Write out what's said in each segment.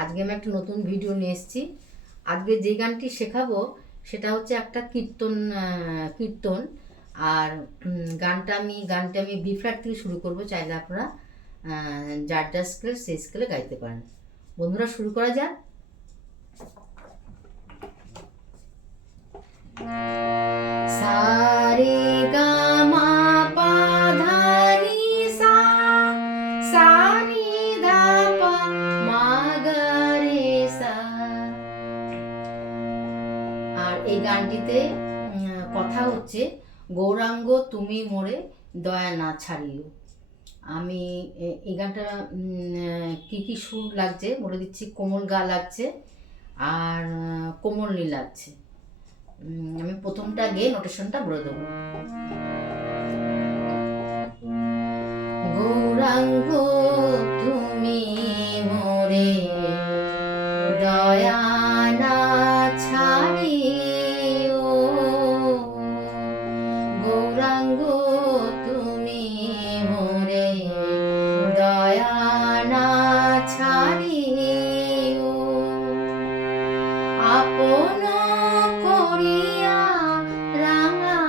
আজকে আমি একটা নতুন ভিডিও নিয়ে এসেছি। আজকে যে গানটি শেখাবো সেটা হচ্ছে একটা কীর্তন। আর গানটা আমি বি ফ্ল্যাট থেকে শুরু করব। চাইলে আপনারা যার যার স্কেলে সেই স্কেলে গাইতে পারেন। বন্ধুরা, শুরু করা যাক। সা রে গা মা পা ধা নি সা, সা নি ধা পা মা গা রে সা। আর এই গানটিতে কথা হচ্ছে, গৌরাঙ্গ তুমি মোরে দয়া না ছাড়িও। আমি এই গানটা কি কি সুর লাগছে বলে দিচ্ছি। কোমল গা লাগছে আর কোমল নী লাগছে। আমি প্রথমটা গিয়ে নোটেশনটা বলে দেবো। গৌরাঙ্গ তুমি মোরে দয়া না ছাড়িও, গৌরাঙ্গ তুমি মোরে দয়া না ছাড়িও, আপন করিয়া রাঙা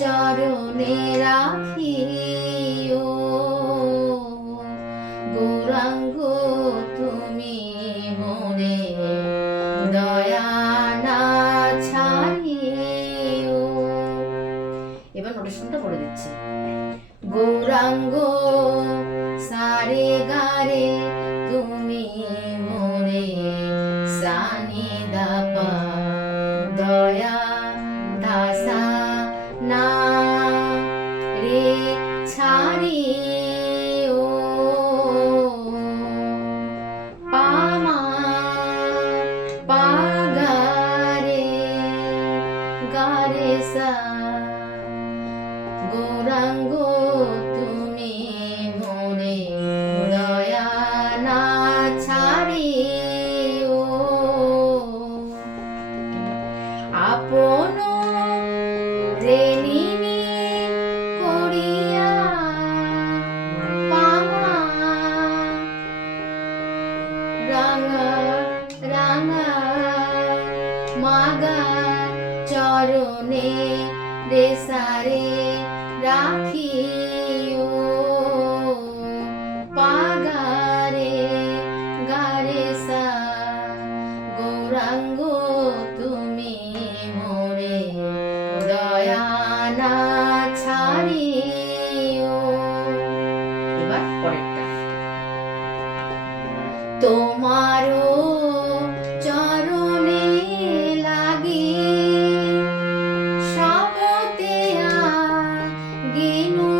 চরণে রাখিও, গৌরাঙ্গ তুমি মোরে দয়া না ছাড়িও। এবার নোটেশনটা বলে দিচ্ছি। গৌরাঙ্গ সারে গারে তুমি মোরে সানি দাপা দয়া দাসা না রে ছাড়িও, পামা পা গারে গারে সা, গৌরাঙ্গ তুমি মোরে দয়া না ছাড়িও, আপন রেণিনী করিয়া পামা রাঙা রাঙা মাগা চরণে রে সারে রাখিও, পাগারে গারে সা, গৌরাঙ্গ তুমি মোরে দয়া না ছাড়িও। এবার পরেরটা। তোমারও চরণে লাগি সবতে গিনু,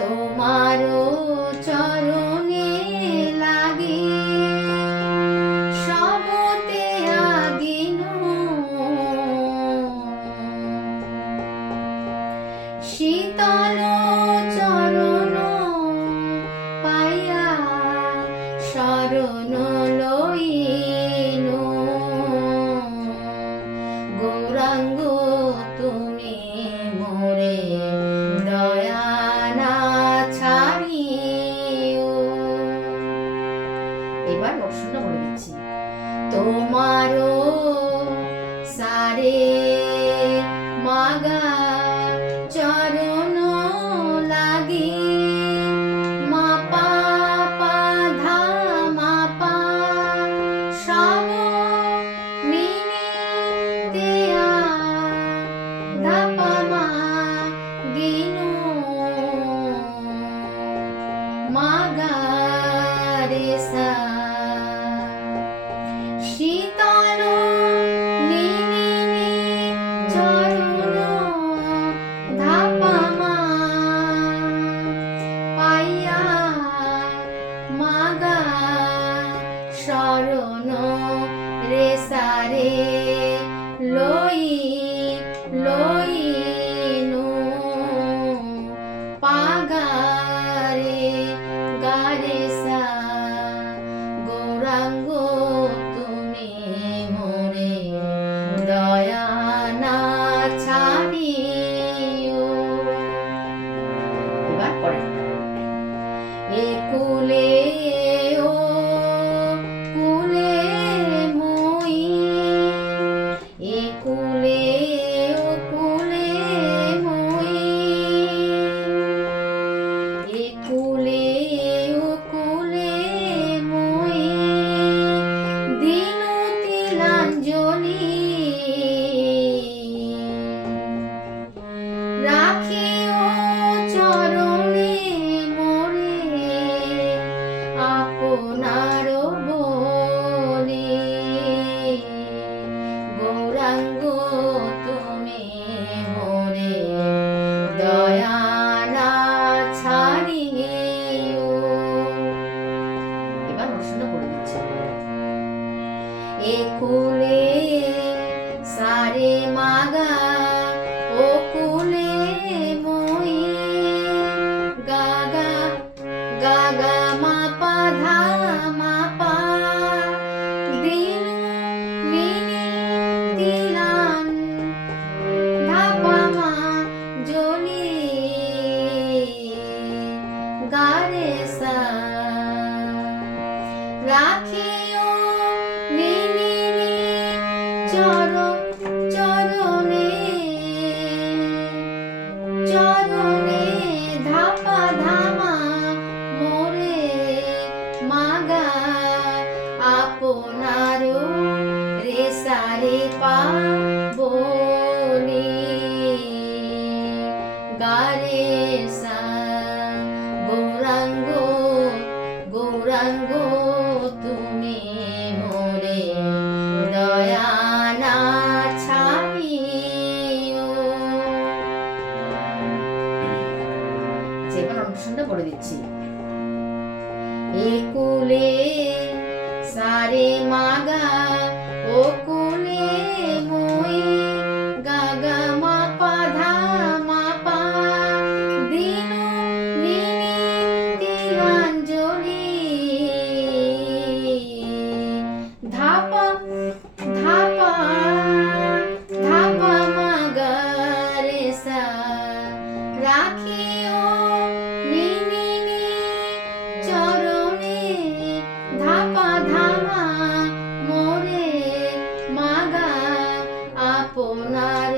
তোমারও চরণে লাগি সবতে গিনু, শীতল চরণ পাইয়া শরণ লইনু, গৌরাঙ্গ তুমি মোরে দয়া না ছাড়িও। এবার নোটেশনটা বলে দিচ্ছি। তোমারও সারে মাগা চরণ লাগি মা পা পা ধা মা পা সব মিনি দেয়া ধা পা মা গিনু, মা গা রে সা, শীতল নীনি চরণ ধা পা মা পাইয়া মাগা শরণ রে সারে লই লইনু, পাগারে গারে সা, গৌরাঙ্গ তুমি মোরে দয়া না ছাড়িও। এবার পরেরটা। একুলে ও কুলে মই, একুলে ও কুলে মই, একুলে ও কুলে মই, দিল তিলাঞ্জলি রাখিও চরণে মোরে, আপনার বলে গৌরাঙ্গ তুমি মোরে দয়া না ছাড়িও। এবার অনুষ্ঠানটা করে দিচ্ছি। একুলে সারে মাগা ও কুলে মই, গাগা গাগা মা পা ধা মা পা, দিল মিনি দিলান ধাপা মা জলি গারে সা, রাখিও নিনি চরণে চরণে ধাপা ধামা মোরে মাগা, আপনার রে সারে পা বলি গারে সা, গৌরাঙ্গ গৌরাঙ্গ তুমি মোরে দয়া না ছাড়িও। এবার অনুষ্ঠানটা করে দিচ্ছি। একুলে সারে মাগা ও কুলে মই, গাগা মা পা ধা মা পা, দিল মিনি তিলাঞ্জলি ধাপা ধাপা ধাপা মাগা রে সা, রাখিও নিনি চরণে ধাপা ধামা মোরে মাগা, আপনার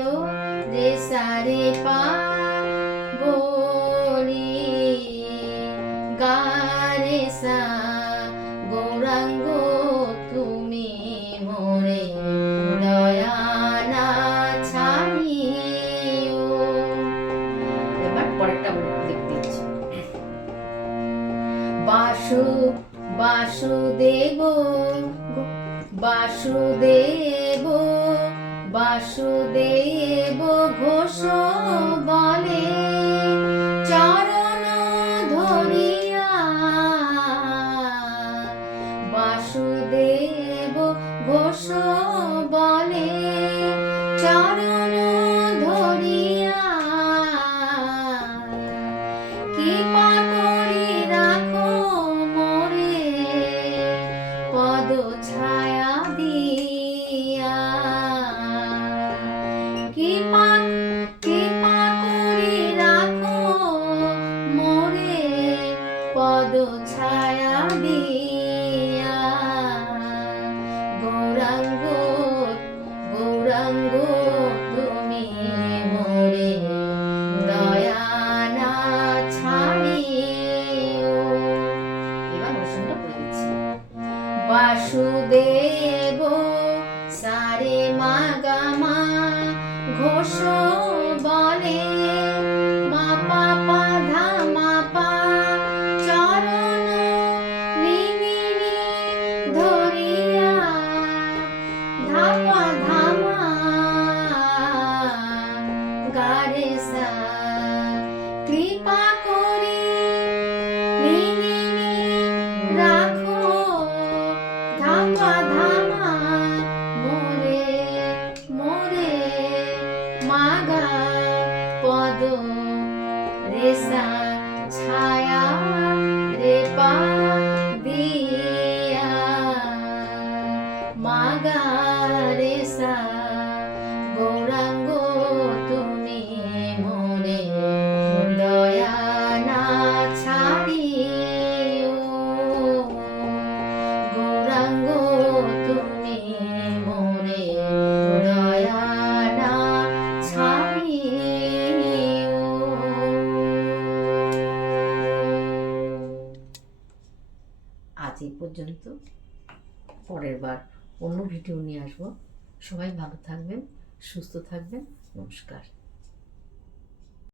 রে সারে পা বলি গারে সা, গৌরাঙ্গ তুমি মোরে দয়া না ছাড়িও। এবার পরেরটা দেখতেছি। বাসুদেব বাসুদেব বাসুদেব ঘোষ বলে চরণ ধরিয়া, বাসুদেব ঘোষ বলে চরণ ধরিয়া, কৃপা করি রাখো মোরে পদ ছায়া দিয়া, কৃপা কৃপা করি রাখো মোরে পদ ছায়া দিয়া, গৌরাঙ্গ গৌরাঙ্গ তুমি মোরে দয়া না ছাড়িও। এবার অনুষ্ঠানটা করে দিচ্ছি। বাসুদেব সারে মাগা মা ঘোষ বলে মা পা পা ধা মা পা, চরণ নিনি ধরিয়া ধাপা ধামা গারে সা, কৃপা করি নিনি রাখো ধাপা ধামা মোরে মোরে মাগা। আজ এই পর্যন্ত। পরের বার অন্য ভিডিও নিয়ে আসবো। সবাই ভালো থাকবেন, সুস্থ থাকবেন। নমস্কার।